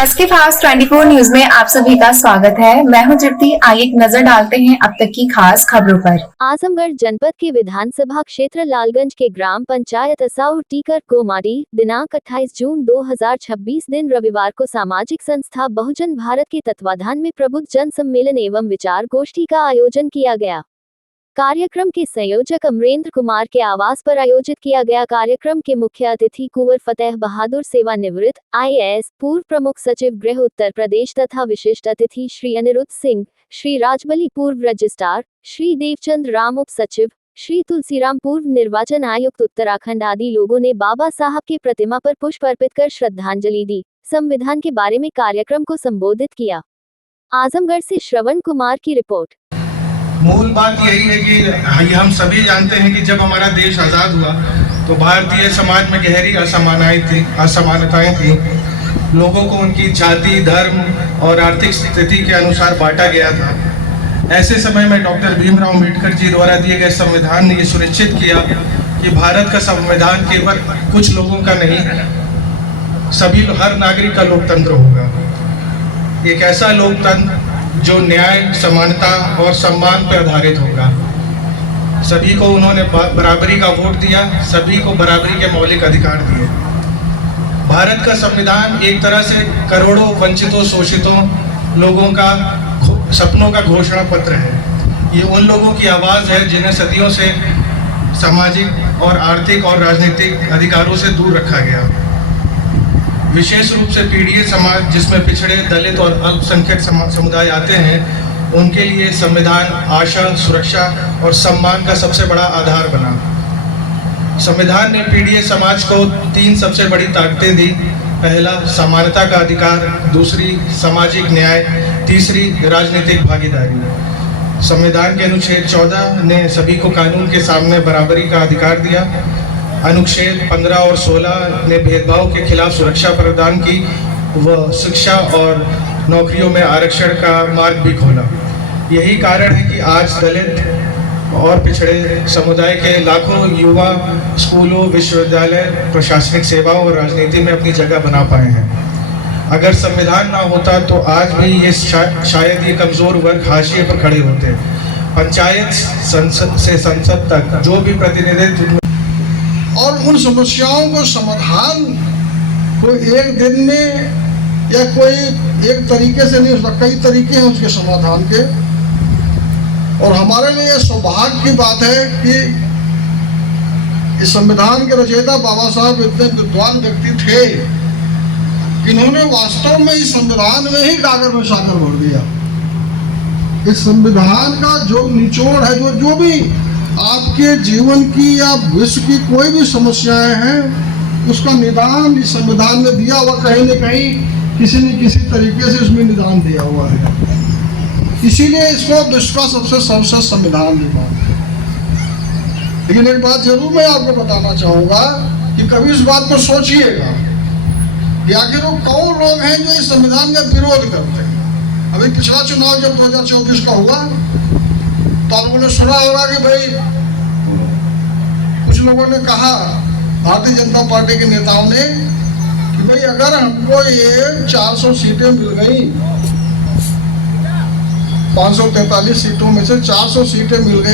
SK fast 24 news में आप सभी का स्वागत है। मैं हूं ज्योति। आइए एक नजर डालते हैं अब तक की खास खबरों पर। आजमगढ़ जनपद के विधानसभा क्षेत्र लालगंज के ग्राम पंचायत असाउर टीकर कोमारी दिनांक 28 जून 2026 दिन रविवार को सामाजिक संस्था बहुजन भारत के तत्वाधान में प्रबुद्ध जन सम्मेलन एवं विचार गोष्ठी का आयोजन किया गया। कार्यक्रम के संयोजक अमरेंद्र कुमार के आवास पर आयोजित किया गया। कार्यक्रम के मुख्य अतिथि कुंवर फतेह बहादुर सेवानिवृत्त IAS पूर्व प्रमुख सचिव गृह उत्तर प्रदेश तथा विशिष्ट अतिथि श्री अनिरुद्ध सिंह, श्री राजबली पूर्व रजिस्ट्रार, श्री देवचंद राम उप सचिव, श्री तुलसीराम पूर्व निर्वाचन आयुक्त उत्तराखंड आदि लोगों ने बाबा साहब की प्रतिमा पर पुष्प अर्पित कर श्रद्धांजलि दी। संविधान के बारे में कार्यक्रम को संबोधित किया। आजमगढ़ से श्रवण कुमार की रिपोर्ट। मूल बात यही है कि हम सभी जानते हैं कि जब हमारा देश आज़ाद हुआ तो भारतीय समाज में गहरी असमानताएं थी। लोगों को उनकी जाति, धर्म और आर्थिक स्थिति के अनुसार बांटा गया था। ऐसे समय में डॉक्टर भीमराव अम्बेडकर जी द्वारा दिए गए संविधान ने ये सुनिश्चित किया कि भारत का संविधान केवल कुछ लोगों का नहीं, हर नागरिक का लोकतंत्र होगा। एक ऐसा लोकतंत्र जो न्याय, समानता और सम्मान पर आधारित होगा। सभी को उन्होंने बराबरी का वोट दिया, सभी को बराबरी के मौलिक अधिकार दिए। भारत का संविधान एक तरह से करोड़ों वंचितों, शोषितों लोगों का सपनों का घोषणा पत्र है। ये उन लोगों की आवाज़ है जिन्हें सदियों से सामाजिक और आर्थिक और राजनीतिक अधिकारों से दूर रखा गया। विशेष रूप से पीड़ित समाज, जिसमें पिछड़े, दलित और अल्पसंख्यक समुदाय आते हैं, उनके लिए संविधान आशा, सुरक्षा और सम्मान का सबसे बड़ा आधार बना। संविधान ने पीड़ित समाज को 3 सबसे बड़ी ताकतें दी। पहला, समानता का अधिकार, दूसरी, सामाजिक न्याय, तीसरी, राजनीतिक भागीदारी। संविधान के अनुच्छेद 14 ने सभी को कानून के सामने बराबरी का अधिकार दिया। अनुच्छेद 15 और 16 ने भेदभाव के खिलाफ सुरक्षा प्रदान की व शिक्षा और नौकरियों में आरक्षण का मार्ग भी खोला। यही कारण है कि आज दलित और पिछड़े समुदाय के लाखों युवा स्कूलों, विश्वविद्यालय, प्रशासनिक सेवाओं और राजनीति में अपनी जगह बना पाए हैं। अगर संविधान ना होता तो आज भी ये शायद ये कमज़ोर वर्ग हाशिए पर खड़े होते। पंचायत से संसद तक जो भी प्रतिनिधित्व और उन समस्याओं को समाधान कोई एक दिन में या कोई एक तरीके से नहीं, उसका कई तरीके हैं उसके समाधान के। और हमारे लिए सौभाग्य की बात है कि इस संविधान के रचयिता बाबा साहब इतने विद्वान व्यक्ति थे कि इन्होंने वास्तव में इस संविधान में ही कागर में सागर भर दिया। इस संविधान का जो निचोड़ है, जो भी आपके जीवन की या विश्व की कोई भी समस्याएं हैं, उसका निदान इस संविधान में दिया हुआ, कहीं न कहीं किसी न किसी तरीके से उसमें निदान दिया हुआ है। इसीलिए इसको विश्व का सबसे सर्वश्रेष्ठ संविधान दिया। लेकिन एक बात जरूर मैं आपको बताना चाहूँगा कि कभी इस बात को सोचिएगा कि आखिर वो कौन लोग हैं जो इस संविधान का विरोध करते हैं। अभी पिछला चुनाव जब 2024 का हुआ तो आप लोगों ने सुना होगा कि भाई कुछ लोगों ने कहा, भारतीय जनता पार्टी के नेताओं ने, कि भाई अगर हमको ये 400 सीटें मिल गई, 543 सीटों में से 400 सीटें मिल गई